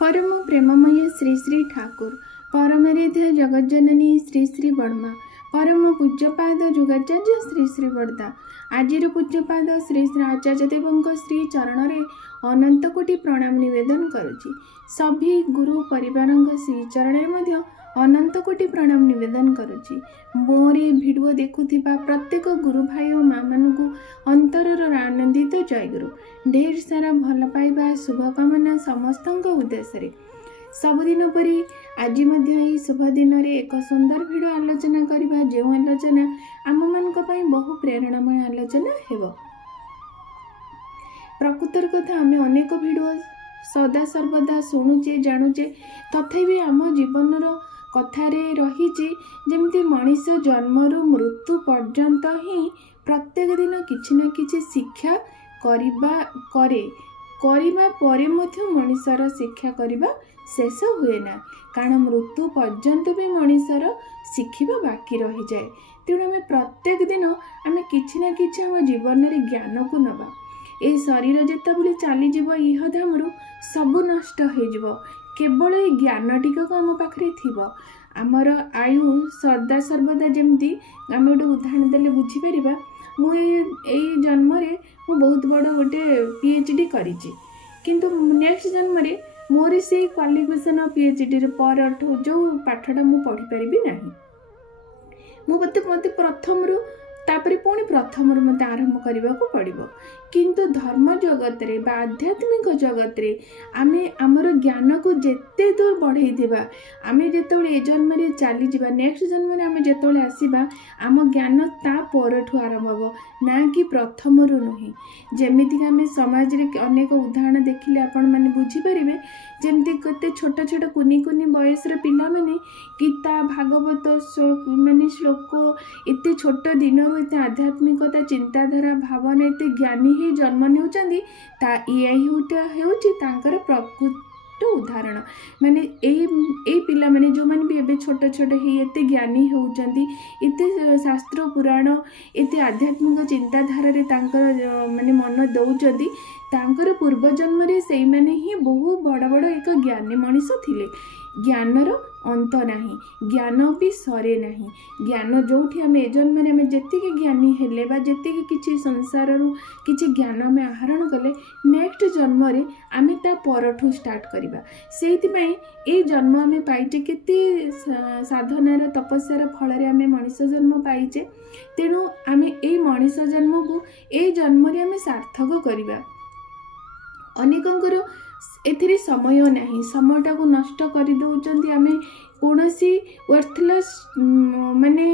परम प्रेममय श्री श्री ठाकुर परमरिध्य जगज्जननी श्री श्री बर्मा परम पूज्यपाद जुगाचार्य श्री श्री बड़दा आजिर पूज्यपाद श्री श्री आचार्य देव श्री चरण रे अनंत कोटि प्रणाम निवेदन करुछि। सभी गुरु परिवार श्री चरण में अनंत कोटि प्रणाम निवेदन करुछि। मोरे भिडियो देखुथिबा प्रत्येक गुरु भाई और माँ मानू अंतरर आनंदित जयगुरु। ढेर सारा भल पाइबा शुभकामना समस्त उद्देश्य सबुदिन परी आज शुभ दिन में एक सुंदर भिडियो आलोचना करबा जो आलोचना आम मानक पई बहु प्रेरणामय आलोचना हेबो। प्रकृतर कथा आम अनेक भिडियो सदा सर्वदा शुणुचे जानुचे तथापि आम जीवनर कथारे रही जमती मनीष जन्मरू मृत्यु पर्यंत ही प्रत्येक दिन किछि ना किछि शिक्षा करिबा परे मध्य मनीषर शिक्षा करिबा शेष हुए ना, कारण मृत्यु पर्यंत भी मनीषर शिखिबा बाकी रही जाए। तेणु आम प्रत्येक दिन आम किछि ना किछि आम जीवन रे ज्ञान को नबा। ए शरीर जेतेबेले चलीजिव इह धामरू सबु नष्ट हो केवल ये ज्ञान टिक आम पाखे थी। आमर आयु सदा सर्वदा जमती आम गोटे उदाहरण देले बुझीपर मुझे जन्म मु बहुत बड़ गोटे PhD करी किंतु नेक्स्ट जन्म मोर से क्वालिफिकेशन PhD पर जो पाठटा मु पढ़ी पारि ना मत प्रथम तापरे पुणी प्रथम मत आरंभ करने को पड़ो। किंतु धर्म जगत रे बा आध्यात्मिक जगत रे आमे आमर ज्ञान को जेते दूर बढ़ई देबा आमे जेतोले ए जन्म रे चली जिबा नेक्स्ट जन्म रे आमे जेतोले आसीबा आम ज्ञान ता परठू आरंभ हो ना कि प्रथम रु नुही। जेमिति आमे समाज रे अनेक उदाहरण देखिले आपण माने बुझी परिबे। जेमती कते छोट छोट कुनी कुनी बयस रे पिला माने गीता भागवत माने श्लोक एते छोट दिन एते आध्यात्मिकता चिंताधारा भावना एते ज्ञानी ही जन्म नेउचंदी ता यही होउची तांकर प्रकृत उदाहरण। माने ए पिला माने जो माने भी एबे छोट छोट ही एते ज्ञानी होउचंदी एते शास्त्र पुराण एते आध्यात्मिक चिंताधारा रे तांकर माने मन दउचंदी तांकर पूर्व जन्म रे सेई माने ही बहु बड़ बड़ एक ज्ञानी मनीष थिले। ज्ञानर अंत नाही, ज्ञान भी सरे नाही। ज्ञान जोठी आम ए जन्म में आम जेतिकी ज्ञानी हेले बा जेतिकी किछि संसार रु किछि ज्ञान आम आहरण कले नेक्स्ट जन्म रे आम ता परठू स्टार्ट करिबा। सेति पई ए जन्म आम पाइचे केते साधनार तपस्यार फल रे आम मनीष जन्म पाइचे। तेणु आम ए मनीष जन्म को ए जन्म रे आम सार्थक करिबा। अनेकंकर एथिरे समय नहीं, समयटा को नष्ट कर दउचंती आमे कोनोसी वर्थलेस माने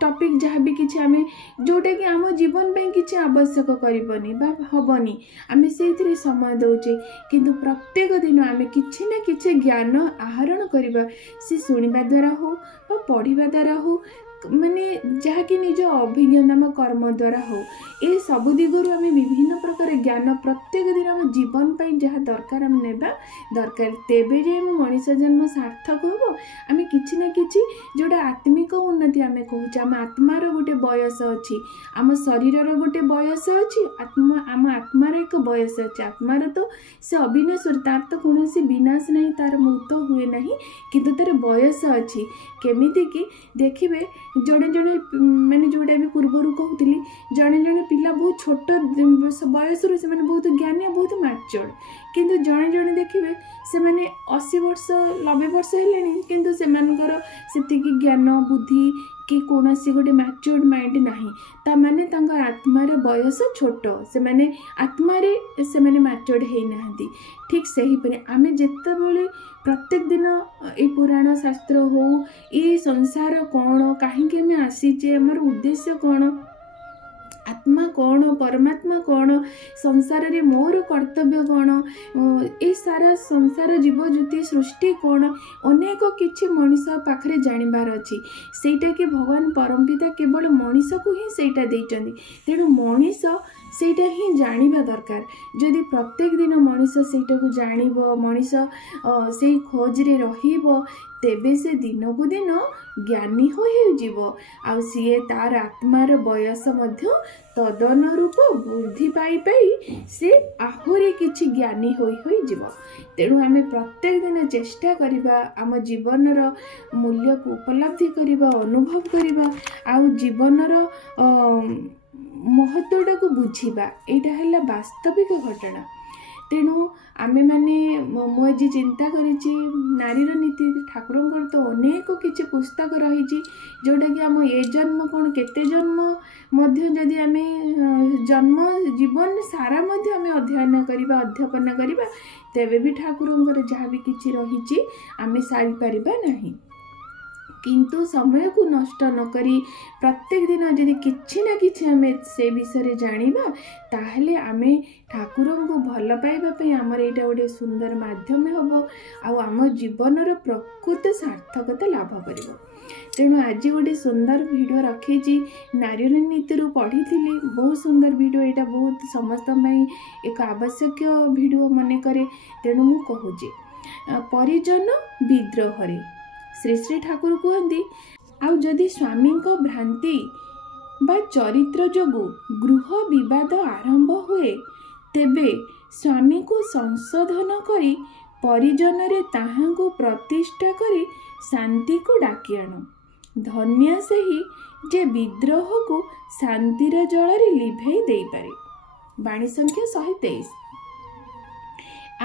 टॉपिक जहाँ भी किछि आमे जोटा कि आम जीवन पे किछि आवश्यक करबनी बा हबनी आमे सेथिरे समय दउचे। किंतु प्रत्येक दिन आमे किछि ना किछि ज्ञान आहरण करिबा, से सुनिबा द्वारा हो बा पढ़िबा द्वारा हो माने जहाँकि निज अभिज्ञता कर्म द्वारा हो ए सब दिगरु आम विभिन्न प्रकार ज्ञान प्रत्येक दिन आम जीवन पाई जहाँ दरकार आम नेबा दरकार तेबे जे आम मनीष जन्म सार्थक हो। आम किछि ना किछि जोटा आत्मिक उन्नति आम कहूँ आम आत्मार गोटे बयस अच्छी, आम शरीर गोटे बयस अच्छी, आम आत्मार एक बयस अच्छे। आत्मार तो से अविनाश तार तो कौन विनाश नहीं, तार मृत्यु हुए नहीं, किंतु तार बयस अच्छी। केमिति कि देखिए जड़े जड़े मैंने जोटा भी पूर्वर कहूली जड़े जड़े पिला बहुत छोट बयस से बहुत ज्ञानी बहुत मैच्योर्ड, किंतु जड़े जड़े देखिए से मैंने 80 वर्ष 90 वर्ष हेलेनी किंतु सेमानकर सेतिकी ज्ञान बुद्धि कि कौन सी गोटे मैच्योर्ड माइंड नहीं, ता माने तांकर आत्मार बयस छोट, से माने आत्मारे से माने मैच्योर्ड है नाहंती। ठीक सही परे आमे जेतेबेले प्रत्येक दिन ए पुराण शास्त्र हो ये संसार कौन कहीं आम आसीचे आमर उद्देश्य कौन आत्मा कौन परमात्मा कौन संसार रे मोर कर्तव्य कौन ए सारा संसार जीवज्योति सृष्टि कौन अनेक किछि मनीष पाखरे जानिबार अछि। सेटा कि भगवान परमपिता केवल मनीष को ही सेटा देइचंदी। तेणु मनीष ସେଇଟା ହିଁ ଜାଣିବା ଦରକାର। ଯଦି ପ୍ରତ୍ୟେକ ଦିନ ମଣିଷ ସେଇଟାକୁ ଜାଣିବ, ମଣିଷ ସେଇ ଖୋଜରେ ରହିବ, ତେବେ ସେ ଦିନକୁ ଦିନ ଜ୍ଞାନୀ ହୋଇଯିବ। ଆଉ ସିଏ ତାର ଆତ୍ମାର ବୟସ ମଧ୍ୟ ତଦନୁରୂପ ବୃଦ୍ଧି ପାଇ ପାଇ ସେ ଆହୁରି କିଛି ଜ୍ଞାନୀ ହୋଇଯିବ। ତେଣୁ ଆମେ ପ୍ରତ୍ୟେକ ଦିନ ଚେଷ୍ଟା କରିବା ଆମ ଜୀବନର ମୂଲ୍ୟକୁ ଉପଲବ୍ଧି କରିବା, ଅନୁଭବ କରିବା, ଆଉ ଜୀବନର ମହତ୍ତ୍ୱଟାକୁ ବୁଝିବା। ଏଇଟା ହେଲା ବାସ୍ତବିକ ଘଟଣା। ତେଣୁ ଆମେମାନେ, ମୁଁ ଆଜି ଚିନ୍ତା କରିଛି, ନାରୀର ନୀତି, ଠାକୁରଙ୍କର ତ ଅନେକ କିଛି ପୁସ୍ତକ ରହିଛି ଯେଉଁଟାକି ଆମ ଏ ଜନ୍ମ କ'ଣ କେତେ ଜନ୍ମ ମଧ୍ୟ ଯଦି ଆମେ ଜନ୍ମ ଜୀବନ ସାରା ମଧ୍ୟ ଆମେ ଅଧ୍ୟୟନ କରିବା, ଅଧ୍ୟାପନ କରିବା, ତେବେ ବି ଠାକୁରଙ୍କର ଯାହା ବି କିଛି ରହିଛି ଆମେ ସାରିପାରିବା ନାହିଁ। କିନ୍ତୁ ସମୟକୁ ନଷ୍ଟ ନକରି ପ୍ରତ୍ୟେକ ଦିନ ଯଦି କିଛି ନା କିଛି ଆମେ ସେ ବିଷୟରେ ଜାଣିବା, ତାହେଲେ ଆମେ ଠାକୁରଙ୍କୁ ଭଲ ପାଇବା ପାଇଁ ଆମର ଏଇଟା ଗୋଟେ ସୁନ୍ଦର ମାଧ୍ୟମ ହେବ, ଆଉ ଆମ ଜୀବନର ପ୍ରକୃତ ସାର୍ଥକତା ଲାଭ କରିବ। ତେଣୁ ଆଜି ଗୋଟେ ସୁନ୍ଦର ଭିଡ଼ିଓ ରଖିଛି, ନାରୀର ନୀତିରୁ ପଢ଼ିଥିଲି, ବହୁତ ସୁନ୍ଦର ଭିଡ଼ିଓ ଏଇଟା, ବହୁତ ସମସ୍ତଙ୍କ ପାଇଁ ଏକ ଆବଶ୍ୟକୀୟ ଭିଡ଼ିଓ ମନେକରେ। ତେଣୁ ମୁଁ କହୁଛି, ପରିଜନ ବିଦ୍ରୋହରେ ଶ୍ରୀ ଶ୍ରୀ ଠାକୁର କୁହନ୍ତି, ଆଉ ଯଦି ସ୍ୱାମୀଙ୍କ ଭ୍ରାନ୍ତି ବା ଚରିତ୍ର ଯୋଗୁଁ ଗୃହ ବିବାଦ ଆରମ୍ଭ ହୁଏ, ତେବେ ସ୍ୱାମୀକୁ ସଂଶୋଧନ କରି ପରିଜନରେ ତାହାଙ୍କୁ ପ୍ରତିଷ୍ଠା କରି ଶାନ୍ତିକୁ ଡାକି ଆଣ। ଧନ୍ୟ ସେହି ଯେ ବିଦ୍ରୋହକୁ ଶାନ୍ତିର ଜଳରେ ଲିଭେଇ ଦେଇପାରେ। ବାଣୀ ସଂଖ୍ୟା 123।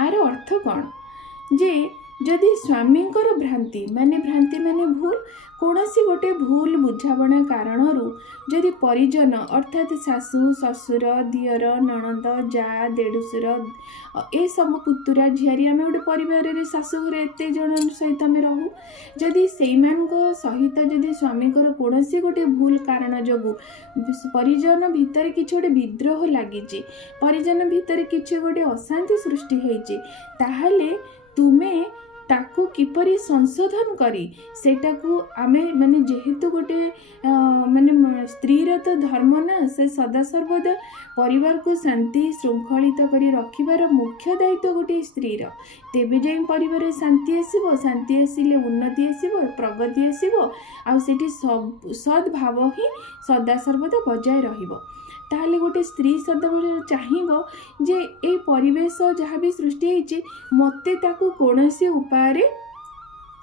ଆର ଅର୍ଥ କ'ଣ? ଯେ ଯଦି ସ୍ୱାମୀଙ୍କର ଭ୍ରାନ୍ତି ମାନେ ଭୁଲ, କୌଣସି ଗୋଟେ ଭୁଲ ବୁଝାବଣା କାରଣରୁ ଯଦି ପରିଜନ ଅର୍ଥାତ୍ ଶାଶୁ, ଶ୍ୱଶୁର, ଦିଅର, ନଣନ୍ଦ, ଯା, ଦେଢ଼ଶୁର, ଏସବୁ ପୁତୁରା, ଝିଆରୀ, ଆମେ ଗୋଟେ ପରିବାରରେ ଶାଶୁଘରେ ଏତେ ଜଣ ସହିତ ଆମେ ରହୁ, ଯଦି ସେଇମାନଙ୍କ ସହିତ ଯଦି ସ୍ୱାମୀଙ୍କର କୌଣସି ଗୋଟେ ଭୁଲ କାରଣ ଯୋଗୁଁ ପରିଜନ ଭିତରେ କିଛି ଗୋଟେ ବିଦ୍ରୋହ ଲାଗିଛି, ପରିଜନ ଭିତରେ କିଛି ଗୋଟେ ଅଶାନ୍ତି ସୃଷ୍ଟି ହେଇଛି, ତାହେଲେ ତୁମେ ତାକୁ କିପରି ସଂଶୋଧନ କରି ସେଇଟାକୁ ଆମେ ଯେହେତୁ ଗୋଟେ ସ୍ତ୍ରୀର ତ ଧର୍ମ ନା, ସେ ସଦାସର୍ବଦା ପରିବାରକୁ ଶାନ୍ତି ଶୃଙ୍ଖଳିତ କରି ରଖିବାର ମୁଖ୍ୟ ଦାୟିତ୍ୱ ଗୋଟେ ସ୍ତ୍ରୀର। ତେବେ ଯାଇ ପରିବାରରେ ଶାନ୍ତି ଆସିବ, ଶାନ୍ତି ଆସିଲେ ଉନ୍ନତି ଆସିବ, ପ୍ରଗତି ଆସିବ, ଆଉ ସେଠି ସଦ୍ଭାବ ହିଁ ସଦାସର୍ବଦା ବଜାୟ ରହିବ। ତାହେଲେ ଗୋଟେ ସ୍ତ୍ରୀ ସଦାବେଳେ ଚାହିଁବ ଯେ ଏ ପରିବେଶ ଯାହା ବି ସୃଷ୍ଟି ହେଇଛି, ମୋତେ ତାକୁ କୌଣସି ଉପାୟରେ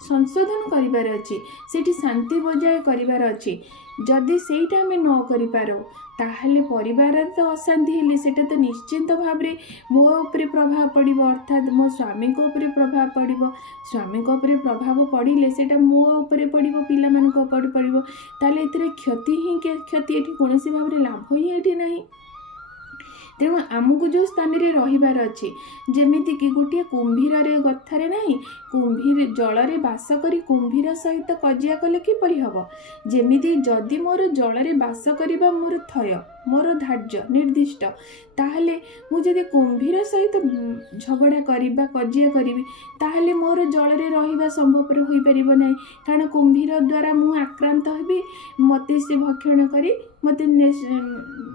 ସଂଶୋଧନ କରିବାର ଅଛି, ସେଠି ଶାନ୍ତି ବଜାୟ କରିବାର ଅଛି। ଯଦି ସେଇଟା ଆମେ ନ କରିପାରୁ, ତାହେଲେ ପରିବାରରେ ତ ଅଶାନ୍ତି ହେଲେ ସେଇଟା ତ ନିଶ୍ଚିନ୍ତ ଭାବରେ ମୋ ଉପରେ ପ୍ରଭାବ ପଡ଼ିବ, ଅର୍ଥାତ୍ ମୋ ସ୍ୱାମୀଙ୍କ ଉପରେ ପ୍ରଭାବ ପଡ଼ିବ। ସ୍ୱାମୀଙ୍କ ଉପରେ ପ୍ରଭାବ ପଡ଼ିଲେ ସେଇଟା ମୋ ଉପରେ ପଡ଼ିବ, ପିଲାମାନଙ୍କ ଉପରେ ପଡ଼ିବ। ତାହେଲେ ଏଥିରେ କ୍ଷତି ହିଁ କ୍ଷତି, ଏଠି କୌଣସି ଭାବରେ ଲାଭ ହିଁ ଏଠି ନାହିଁ। ତେଣୁ ଆମକୁ ଯେଉଁ ସ୍ଥାନରେ ରହିବାର ଅଛି, ଯେମିତିକି ଗୋଟିଏ କୁମ୍ଭୀରରେ କଥାରେ ନାହିଁ, ଜଳରେ ବାସ କରି କୁମ୍ଭୀର ସହିତ କଜିଆ କଲେ କିପରି ହେବ? ଯେମିତି ଯଦି ମୋର ଜଳରେ ବାସ କରିବା ମୋର ଥୟ, ମୋର ଧାର୍ଯ୍ୟ ନିର୍ଦ୍ଦିଷ୍ଟ, ତାହେଲେ ମୁଁ ଯଦି କୁମ୍ଭୀର ସହିତ ଝଗଡ଼ା କରିବି ବା କଜିଆ କରିବି, ତାହେଲେ ମୋର ଜଳରେ ରହିବା ସମ୍ଭବପର ହୋଇପାରିବ ନାହିଁ। କାରଣ କୁମ୍ଭୀର ଦ୍ୱାରା ମୁଁ ଆକ୍ରାନ୍ତ ହେବି, ମୋତେ ସେ ଭକ୍ଷଣ କରି ମୋତେ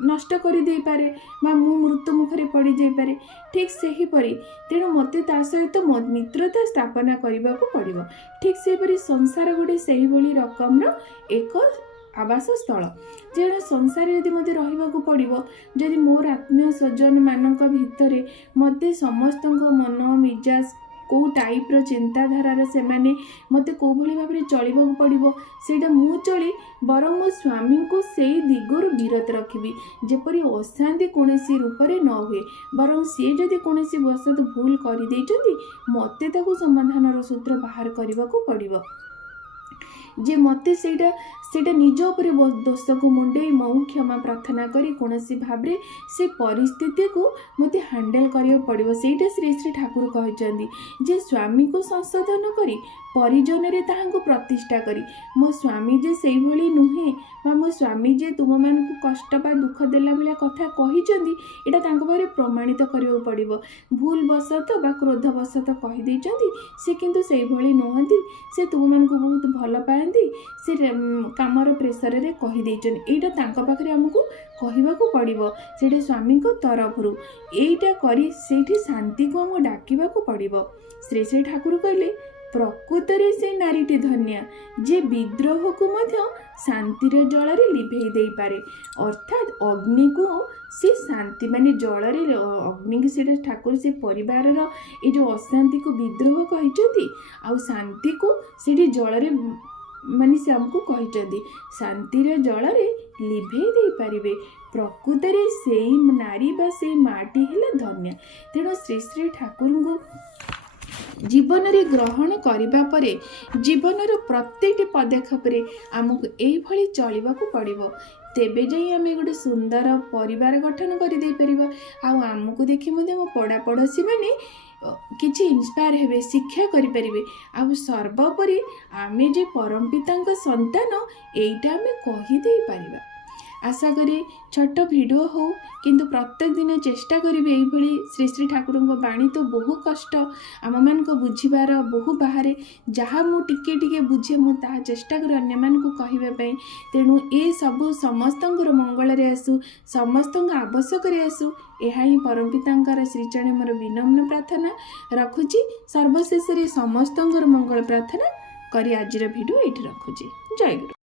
ନଷ୍ଟ କରିଦେଇପାରେ ବା ମୁଁ ମୃତ୍ୟୁ ମୁଖରେ ପଡ଼ିଯାଇପାରେ। ଠିକ୍ ସେହିପରି ତେଣୁ ମୋତେ ତା ସହିତ ମିତ୍ରତା ସ୍ଥାପନା କରିବାକୁ ପଡ଼ିବ। ଠିକ୍ ସେହିପରି ସଂସାର ଗୋଟେ ସେହିଭଳି ରକମର ଏକ ଆବାସ ସ୍ଥଳ। ଯେଣେ ସଂସାରରେ ଯଦି ମୋତେ ରହିବାକୁ ପଡ଼ିବ, ଯଦି ମୋର ଆତ୍ମୀୟ ସ୍ୱଜନମାନଙ୍କ ଭିତରେ ମୋତେ ସମସ୍ତଙ୍କ ମନ ମିଜାଜ କେଉଁ ଟାଇପ୍ର ଚିନ୍ତାଧାରାର ସେମାନେ ମୋତେ କେଉଁଭଳି ଭାବରେ ଚଳିବାକୁ ପଡ଼ିବ, ସେଇଟା ମୁଁ ଚଳି ବରଂ ମୋ ସ୍ୱାମୀଙ୍କୁ ସେଇ ଦିଗରୁ ବିରତ ରଖିବି, ଯେପରି ଅଶାନ୍ତି କୌଣସି ରୂପରେ ନ ହୁଏ। ବରଂ ସିଏ ଯଦି କୌଣସି ବଶତଃ ଭୁଲ କରିଦେଇଛନ୍ତି, ମୋତେ ତାକୁ ସମାଧାନର ସୂତ୍ର ବାହାର କରିବାକୁ ପଡ଼ିବ। ଯେ ମୋତେ ସେଇଟା ନିଜ ଉପରେ ଦୋଷକୁ ମୁଣ୍ଡେଇ ମୁଁ କ୍ଷମା ପ୍ରାର୍ଥନା କରି କୌଣସି ଭାବରେ ସେ ପରିସ୍ଥିତିକୁ ମୋତେ ହ୍ୟାଣ୍ଡେଲ୍ କରିବାକୁ ପଡ଼ିବ। ସେଇଟା ଶ୍ରୀ ଶ୍ରୀ ଠାକୁର କହିଛନ୍ତି ଯେ ସ୍ୱାମୀକୁ ସଂଶୋଧନ କରି ପରିଜନରେ ତାହାଙ୍କୁ ପ୍ରତିଷ୍ଠା କରି। ମୋ ସ୍ୱାମୀ ଯେ ସେଇଭଳି ନୁହେଁ ବା ମୋ ସ୍ୱାମୀ ଯେ ତୁମମାନଙ୍କୁ କଷ୍ଟ ବା ଦୁଃଖ ଦେଲା ଭଳିଆ କଥା କହିଛନ୍ତି, ଏଇଟା ତାଙ୍କ ପାଖରେ ପ୍ରମାଣିତ କରିବାକୁ ପଡ଼ିବ। ଭୁଲ ବଶତଃ ବା କ୍ରୋଧ ବଶତଃ କହିଦେଇଛନ୍ତି, ସେ କିନ୍ତୁ ସେଇଭଳି ନୁହନ୍ତି, ସେ ତୁମମାନଙ୍କୁ ବହୁତ ଭଲ ପାଆନ୍ତି। ମହାନ୍ତି ସେ କାମର ପ୍ରେସରରେ କହିଦେଇଛନ୍ତି, ଏଇଟା ତାଙ୍କ ପାଖରେ ଆମକୁ କହିବାକୁ ପଡ଼ିବ, ସେଇଟା ସ୍ୱାମୀଙ୍କ ତରଫରୁ ଏଇଟା କରି ସେଇଠି ଶାନ୍ତିକୁ ଆମକୁ ଡାକିବାକୁ ପଡ଼ିବ। ଶ୍ରୀ ଶ୍ରୀ ଠାକୁର କହିଲେ ପ୍ରକୃତରେ ସେ ନାରୀଟି ଧନ୍ୟା ଯେ ବିଦ୍ରୋହକୁ ମଧ୍ୟ ଶାନ୍ତିର ଜଳରେ ଲିଭେଇ ଦେଇପାରେ। ଅର୍ଥାତ୍ ଅଗ୍ନିକୁ ସେ ଶାନ୍ତି ମାନେ ଜଳରେ ଅଗ୍ନିକି ସେଇଟା ଠାକୁର ସେ ପରିବାରର ଏ ଯେଉଁ ଅଶାନ୍ତିକୁ ବିଦ୍ରୋହ କହିଛନ୍ତି, ଆଉ ଶାନ୍ତିକୁ ସେଇଠି ଜଳରେ ମାନେ ସେ ଆମକୁ କହିଛନ୍ତି ଶାନ୍ତିର ଜଳରେ ଲିଭେଇ ଦେଇପାରିବେ। ପ୍ରକୃତରେ ସେଇ ନାରୀ ବା ସେଇ ମାଟି ହେଲା ଧନ୍ୟା। ତେଣୁ ଶ୍ରୀ ଶ୍ରୀ ଠାକୁରଙ୍କୁ ଜୀବନରେ ଗ୍ରହଣ କରିବା ପରେ ଜୀବନର ପ୍ରତ୍ୟେକଟି ପଦକ୍ଷେପରେ ଆମକୁ ଏଇଭଳି ଚଳିବାକୁ ପଡ଼ିବ, ତେବେ ଯାଇ ଆମେ ଗୋଟେ ସୁନ୍ଦର ପରିବାର ଗଠନ କରିଦେଇପାରିବା। ଆଉ ଆମକୁ ଦେଖି ମଧ୍ୟ ମୋ ପଡ଼ୋଶୀମାନେ କିଛି ଇନ୍ସପାୟାର ହେବେ, ଶିକ୍ଷା କରିପାରିବେ। ଆଉ ସର୍ବୋପରି ଆମେ ଯେ ପରମ ପିତାଙ୍କ ସନ୍ତାନ ଏଇଟା ଆମେ କହିଦେଇପାରିବା। ଆଶା କରେ ଛୋଟ ଭିଡ଼ିଓ ହଉ କିନ୍ତୁ ପ୍ରତ୍ୟେକ ଦିନ ଚେଷ୍ଟା କରିବି ଏଇଭଳି ଶ୍ରୀ ଶ୍ରୀ ଠାକୁରଙ୍କ ବାଣୀ ତ ବହୁ କଷ୍ଟ ଆମମାନଙ୍କୁ ବୁଝିବାର, ବହୁ ବାହାରେ ଯାହା ମୁଁ ଟିକେ ଟିକେ ବୁଝେ ମୁଁ ତାହା ଚେଷ୍ଟା କରେ ଅନ୍ୟମାନଙ୍କୁ କହିବା ପାଇଁ। ତେଣୁ ଏସବୁ ସମସ୍ତଙ୍କର ମଙ୍ଗଳରେ ଆସୁ, ସମସ୍ତଙ୍କ ଆବଶ୍ୟକରେ ଆସୁ, ଏହା ହିଁ ପରମ ପିତାଙ୍କର ଶ୍ରୀଚରଣରେ ମୋର ବିନମ୍ର ପ୍ରାର୍ଥନା ରଖୁଛି। ସର୍ବଶେଷରେ ସମସ୍ତଙ୍କର ମଙ୍ଗଳ ପ୍ରାର୍ଥନା କରି ଆଜିର ଭିଡ଼ିଓ ଏଇଠି ରଖୁଛି। ଜୟ ଗୁରୁ।